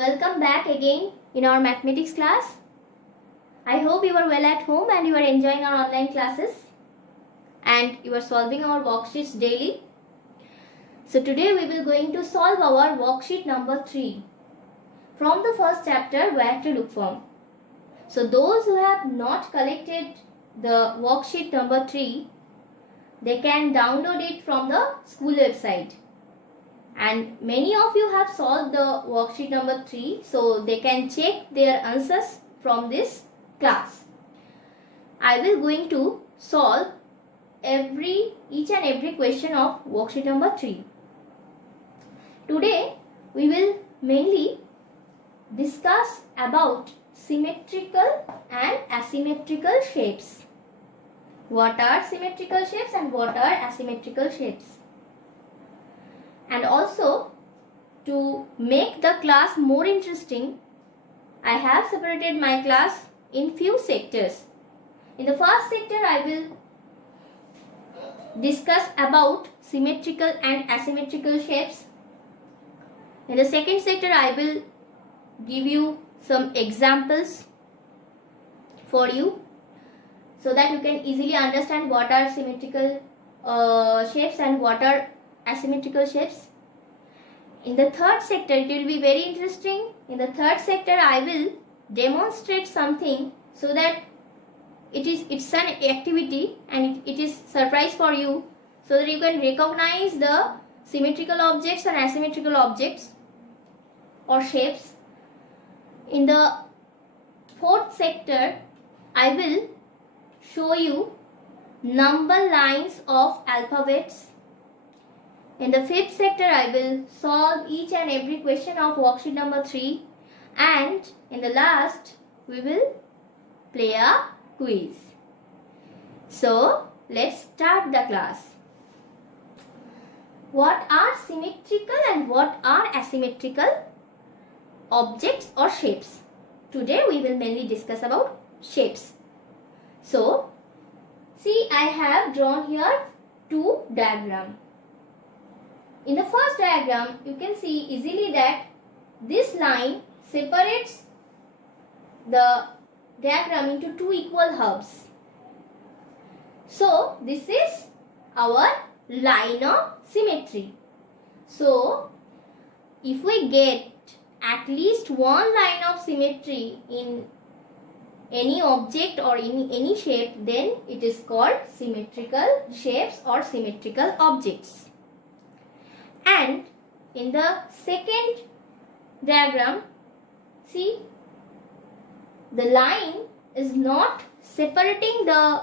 Welcome back again in our mathematics class. I hope you are well at home and you are enjoying our online classes and you are solving our worksheets daily. So today we will going to solve our worksheet number 3 from the first chapter where to look from. So those who have not collected the worksheet number 3, they can download it from the school website. And many of you have solved the worksheet number 3, so they can check their answers from this class. I will going to solve each and every question of worksheet number 3. Today we will mainly discuss about symmetrical and asymmetrical shapes. What are symmetrical shapes and what are asymmetrical shapes? And also, to make the class more interesting, I have separated my class in few sectors. In the first sector, I will discuss about symmetrical and asymmetrical shapes. In the second sector, I will give you some examples for you so that you can easily understand what are symmetrical shapes and what are asymmetrical shapes. In the third sector, it will be very interesting. In the third sector, I will demonstrate something so that it's an activity and it is surprise for you, so that you can recognize the symmetrical objects and asymmetrical objects or shapes. In the fourth sector, I will show you number lines of alphabets. In the fifth sector, I will solve each and every question of worksheet number 3, and in the last, we will play a quiz. So, let's start the class. What are symmetrical and what are asymmetrical objects or shapes? Today, we will mainly discuss about shapes. So, see, I have drawn here two diagrams. In the first diagram, you can see easily that this line separates the diagram into two equal halves. So, this is our line of symmetry. So, if we get at least one line of symmetry in any object or in any shape, then it is called symmetrical shapes or symmetrical objects. And in the second diagram, see, the line is not separating the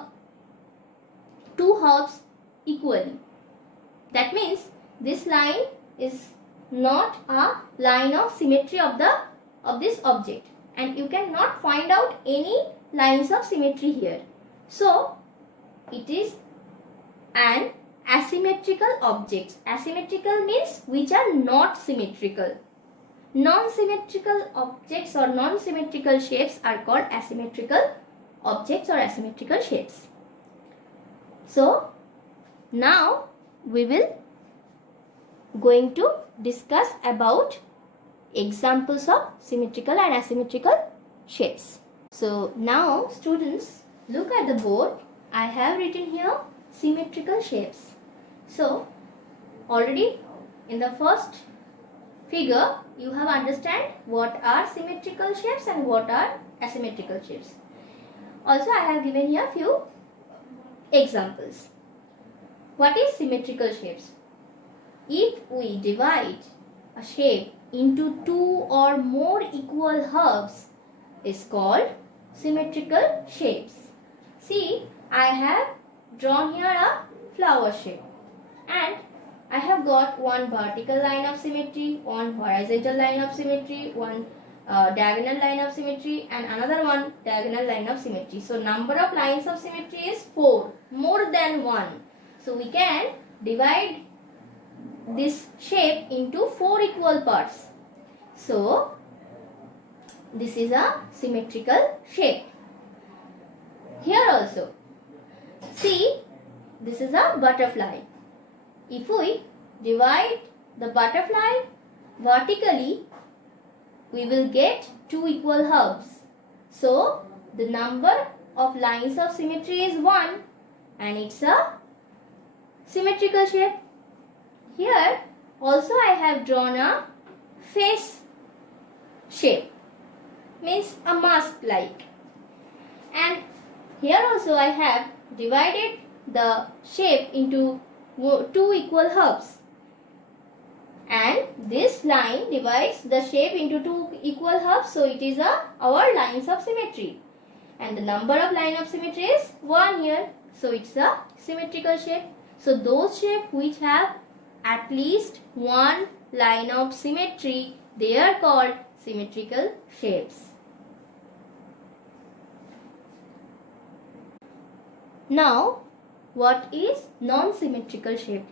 two halves equally. That means this line is not a line of symmetry of this object, and you cannot find out any lines of symmetry here. So it is an asymmetrical objects. Asymmetrical means which are not symmetrical. Non-symmetrical objects or non-symmetrical shapes are called asymmetrical objects or asymmetrical shapes. So, now we will going to discuss about examples of symmetrical and asymmetrical shapes. So, now students, look at the board. I have written here symmetrical shapes. So, already in the first figure, you have understand what are symmetrical shapes and what are asymmetrical shapes. Also, I have given here few examples. What is symmetrical shapes? If we divide a shape into two or more equal halves, is called symmetrical shapes. See, I have drawn here a flower shape, and I have got one vertical line of symmetry, one horizontal line of symmetry, one diagonal line of symmetry, and another one diagonal line of symmetry. So number of lines of symmetry is 4, more than 1. So we can divide this shape into 4 equal parts. So this is a symmetrical shape. Here also, see, this is a butterfly. If we divide the butterfly vertically we will get two equal halves. So the number of lines of symmetry is 1 and it's a symmetrical shape. Here also I have drawn a face shape, means a mask like, and here also I have divided the shape into two equal halves, and this line divides the shape into two equal halves, so it is our lines of symmetry, and the number of line of symmetry is 1 here, so it's a symmetrical shape. So those shapes which have at least one line of symmetry, they are called symmetrical shapes. Now, what is non-symmetrical shape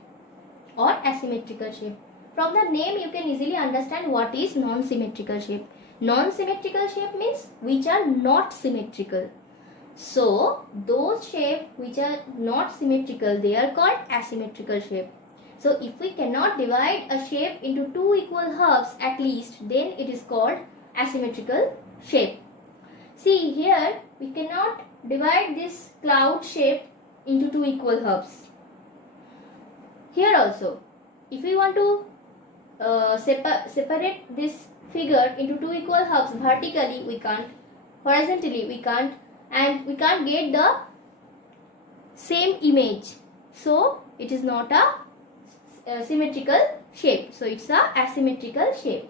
or asymmetrical shape? From the name you can easily understand what is non-symmetrical shape. Non-symmetrical shape means which are not symmetrical. So, those shapes which are not symmetrical, they are called asymmetrical shape. So, if we cannot divide a shape into two equal halves at least, then it is called asymmetrical shape. See here, we cannot divide this cloud shape into two equal halves. Here also, if we want to separate this figure into two equal halves vertically, we can't, horizontally we can't, and we can't get the same image. So it is not a symmetrical shape. So it's a asymmetrical shape.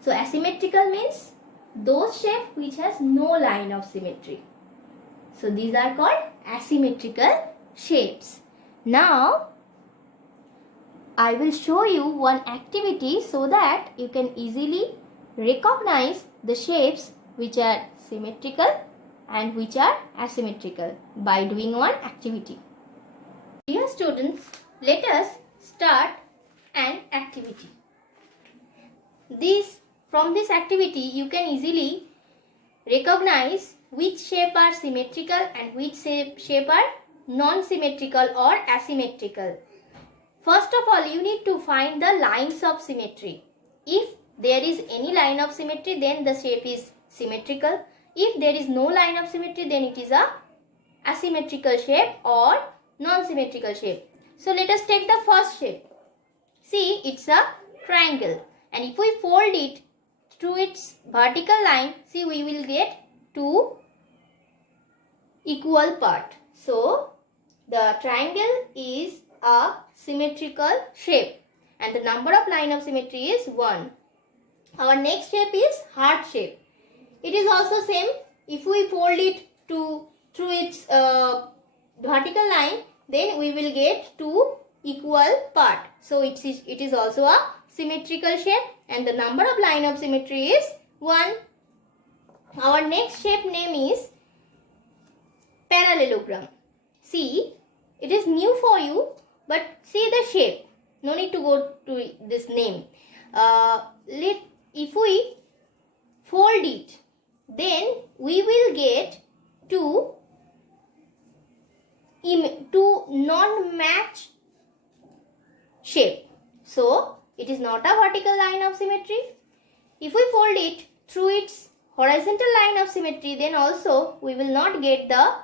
So asymmetrical means those shapes which has no line of symmetry. So these are called asymmetrical shapes. Now I will show you one activity so that you can easily recognize the shapes which are symmetrical and which are asymmetrical by doing one activity. Dear students, let us start an activity. From this activity you can easily recognize which shape are symmetrical and which shape are non-symmetrical or asymmetrical. First of all, you need to find the lines of symmetry. If there is any line of symmetry, then the shape is symmetrical. If there is no line of symmetry, then it is a asymmetrical shape or non-symmetrical shape. So let us take the first shape. See, it's a triangle, and if we fold it to its vertical line, see, we will get two equal parts. So the triangle is a symmetrical shape and the number of line of symmetry is 1. Our next shape is heart shape. It is also same. If we fold it through its vertical line, then we will get two equal part. So it is also a symmetrical shape and the number of line of symmetry is 1. Our next shape name is parallelogram. See, it is new for you, but see the shape. No need to go to this name. If we fold it, then we will get two non-match shape. So it is not a vertical line of symmetry. If we fold it through its horizontal line of symmetry, then also we will not get the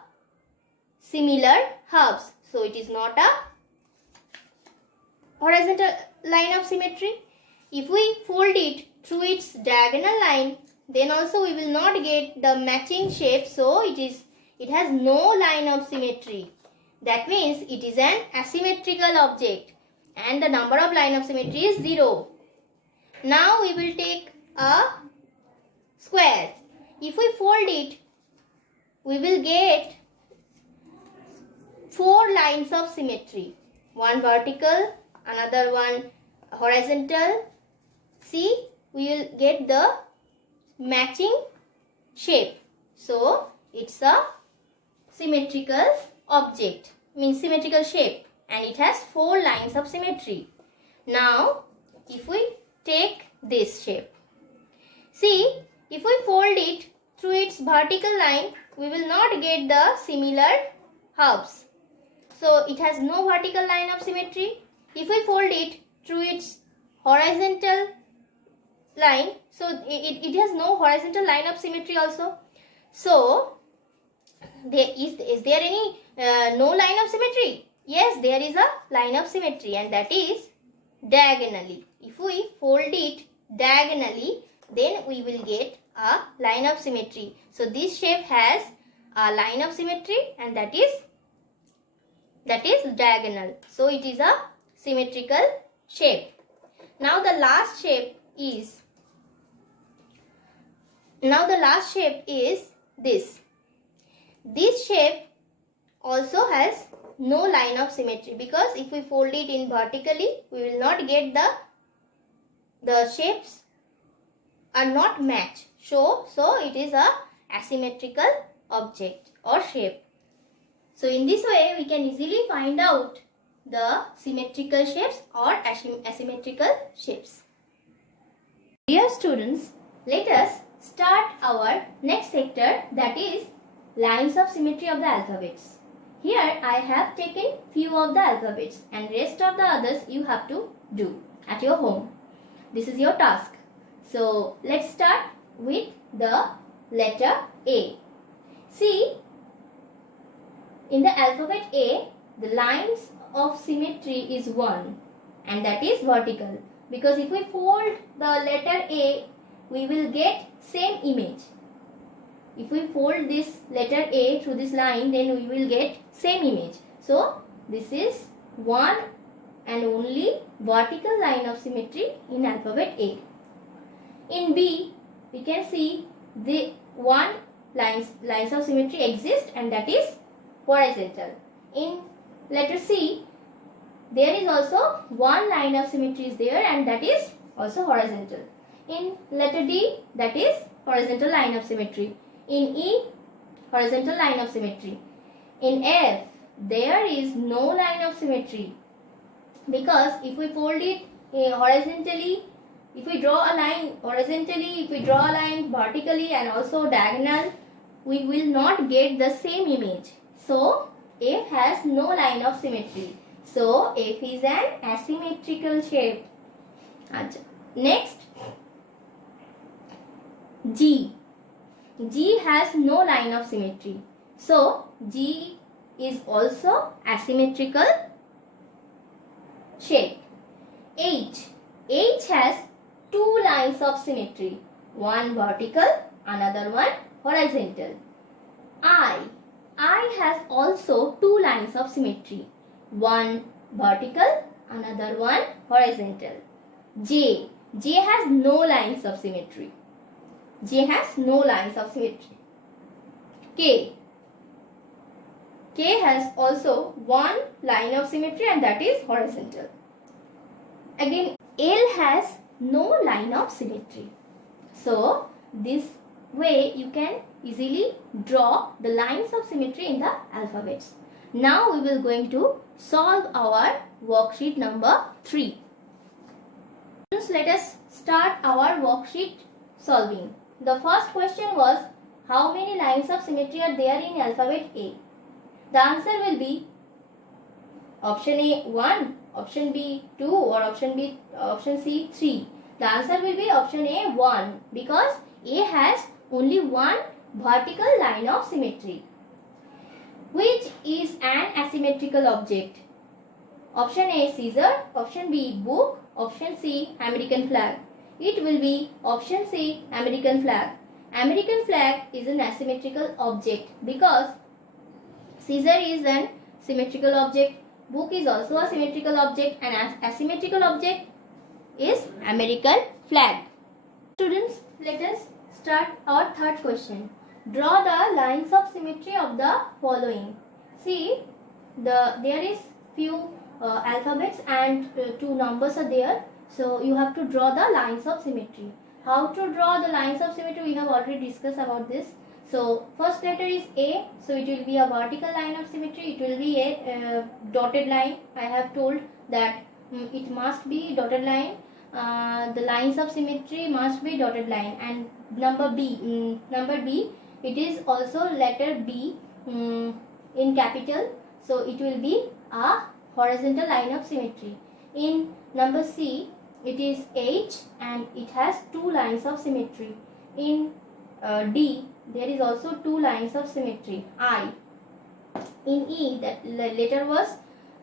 similar halves. So it is not a horizontal line of symmetry. If we fold it through its diagonal line, then also we will not get the matching shape. So it has no line of symmetry. That means it is an asymmetrical object and the number of line of symmetry is 0. Now we will take a square. If we fold it, we will get 4 lines of symmetry. One vertical, another one horizontal. See, we will get the matching shape. So it's a symmetrical object, means symmetrical shape, and it has 4 lines of symmetry. Now if we take this shape, see, if we fold it through its vertical line, we will not get the similar halves. So it has no vertical line of symmetry. If we fold it through its horizontal line, so it has no horizontal line of symmetry also. So is there any no line of symmetry? Yes, there is a line of symmetry, and that is diagonally. If we fold it diagonally, then we will get a line of symmetry. So this shape has a line of symmetry, and that is diagonal. So it is a symmetrical shape. Now the last shape is this. This shape also has no line of symmetry, because if we fold it in vertically, we will not get the shapes are not match. So it is a asymmetrical object or shape. So in this way, we can easily find out the symmetrical shapes or asymmetrical shapes. Dear students, let us start our next sector, that is lines of symmetry of the alphabets. Here I have taken few of the alphabets, and rest of the others you have to do at your home. This is your task. So let's start with the letter A. See, in the alphabet A, the lines of symmetry is 1, and that is vertical. Because if we fold the letter A, we will get same image. If we fold this letter A through this line, then we will get same image. So this is one and only vertical line of symmetry in alphabet A. In B, we can see the one lines of symmetry exist, and that is horizontal. In letter C, there is also one line of symmetry is there, and that is also horizontal. In letter D, that is horizontal line of symmetry. In E, horizontal line of symmetry. In F, there is no line of symmetry, because if we fold it horizontally, if we draw a line horizontally, if we draw a line vertically and also diagonal, we will not get the same image. So F has no line of symmetry. So F is an asymmetrical shape. Next, G. G has no line of symmetry. So G is also asymmetrical shape. H. H has two lines of symmetry. One vertical, another one horizontal. I. I has also two lines of symmetry. One vertical, another one horizontal. J. J has no lines of symmetry. J has no lines of symmetry. K. K has also one line of symmetry, and that is horizontal. Again, L has no line of symmetry. So this way you can easily draw the lines of symmetry in the alphabets. Now we will going to solve our worksheet number 3. Let us start our worksheet solving. The first question was, how many lines of symmetry are there in alphabet A? The answer will be option A 1, option B 2, or option C 3. The answer will be option A 1, because A has only one vertical line of symmetry. Which is an asymmetrical object? Option A scissor, option B book, option C American flag. It will be option C American flag. American flag is an asymmetrical object because scissor is an symmetrical object, book is also a symmetrical object, and an asymmetrical object is American flag. Students, let us start our third question. Draw the lines of symmetry of the following. See, there is few alphabets and two numbers are there. So you have to draw the lines of symmetry. How to draw the lines of symmetry? We have already discussed about this. So first letter is A. So it will be a vertical line of symmetry. It will be a dotted line. I have told that it must be dotted line. The lines of symmetry must be dotted line. And number B, it is also letter B in capital. So it will be a horizontal line of symmetry. In number C, it is H and it has 2 lines of symmetry. In D, there is also 2 lines of symmetry. I. In E, that letter was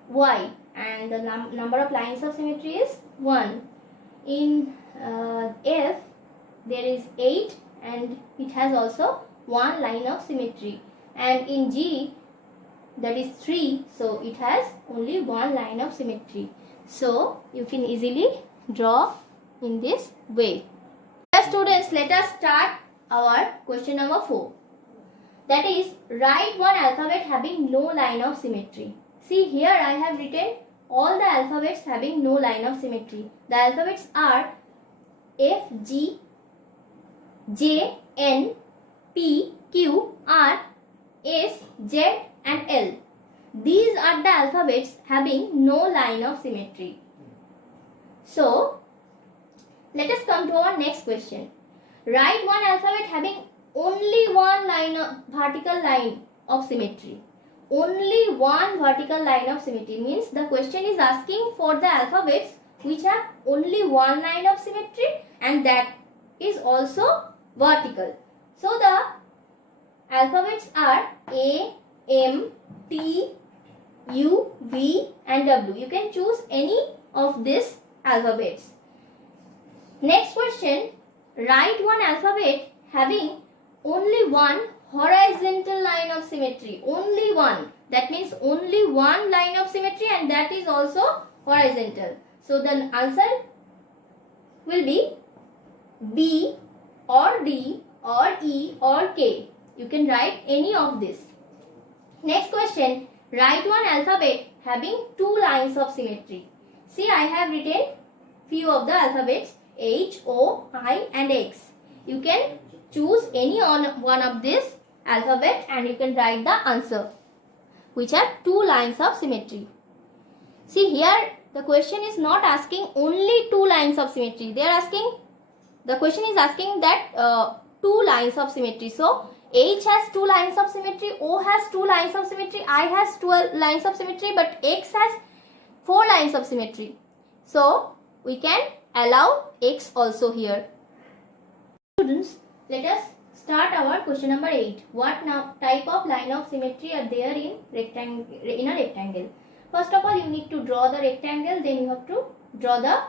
Y and the number of lines of symmetry is 1. In F, there is 8 and it has also 1 line of symmetry. And in G, that is 3, so it has only 1 line of symmetry. So you can easily draw in this way. Dear students, let us start our question number 4. That is, write one alphabet having no line of symmetry. See, here I have written all the alphabets having no line of symmetry. The alphabets are F, G, J, N, P, Q, R, S, Z and L. These are the alphabets having no line of symmetry. So, let us come to our next question. Write one alphabet having only one line of vertical line of symmetry. Only one vertical line of symmetry means the question is asking for the alphabets which have only one line of symmetry and that is also vertical. So the alphabets are A, M, T, U, V and W. You can choose any of these alphabets. Next question. Write one alphabet having only one horizontal line of symmetry. Only one. That means only one line of symmetry and that is also horizontal. So the answer will be B or D or E or K. You can write any of this. Next question. Write one alphabet having 2 lines of symmetry. See, I have written few of the alphabets H, O, I and X. You can choose any one of this alphabet and you can write the answer which have 2 lines of symmetry. See, here the question is not asking only 2 lines of symmetry. The question is asking that 2 lines of symmetry. So H has 2 lines of symmetry, O has 2 lines of symmetry, I has 2 lines of symmetry, but X has 4 lines of symmetry. So we can allow X also here. Students, let us start our question number 8. What now type of line of symmetry are there in a rectangle? First of all, you need to draw the rectangle, then you have to draw the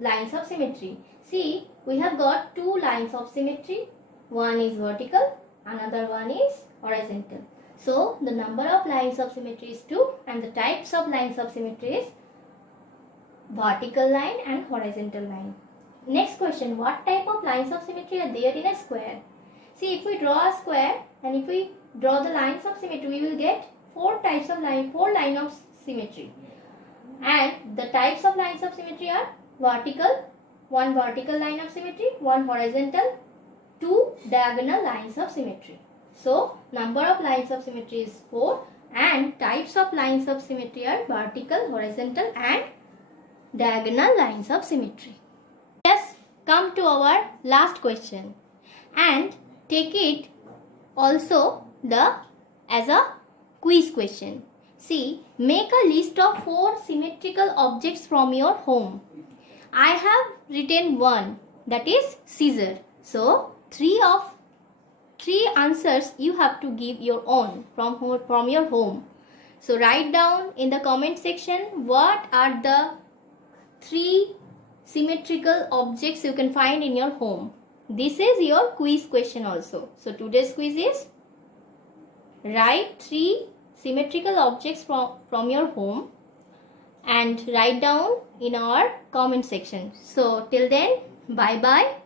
lines of symmetry. See, we have got 2 lines of symmetry. One is vertical, another one is horizontal. So the number of lines of symmetry is 2 and the types of lines of symmetry is vertical line and horizontal line. Next question, what type of lines of symmetry are there in a square? See, if we draw a square and if we draw the lines of symmetry, we will get 4 lines of symmetry. And the types of lines of symmetry are vertical, 1 vertical line of symmetry, 1 horizontal, 2 diagonal lines of symmetry. So, number of lines of symmetry is 4 and types of lines of symmetry are vertical, horizontal and diagonal lines of symmetry. Let us come to our last question and take it also as a quiz question. See, make a list of 4 symmetrical objects from your home. I have written 1, that is scissor. So, 3 answers you have to give your own from your home. So, write down in the comment section what are the 3 symmetrical objects you can find in your home. This is your quiz question also. So, today's quiz is write 3 symmetrical objects from your home and write down in our comment section. So, till then, bye bye.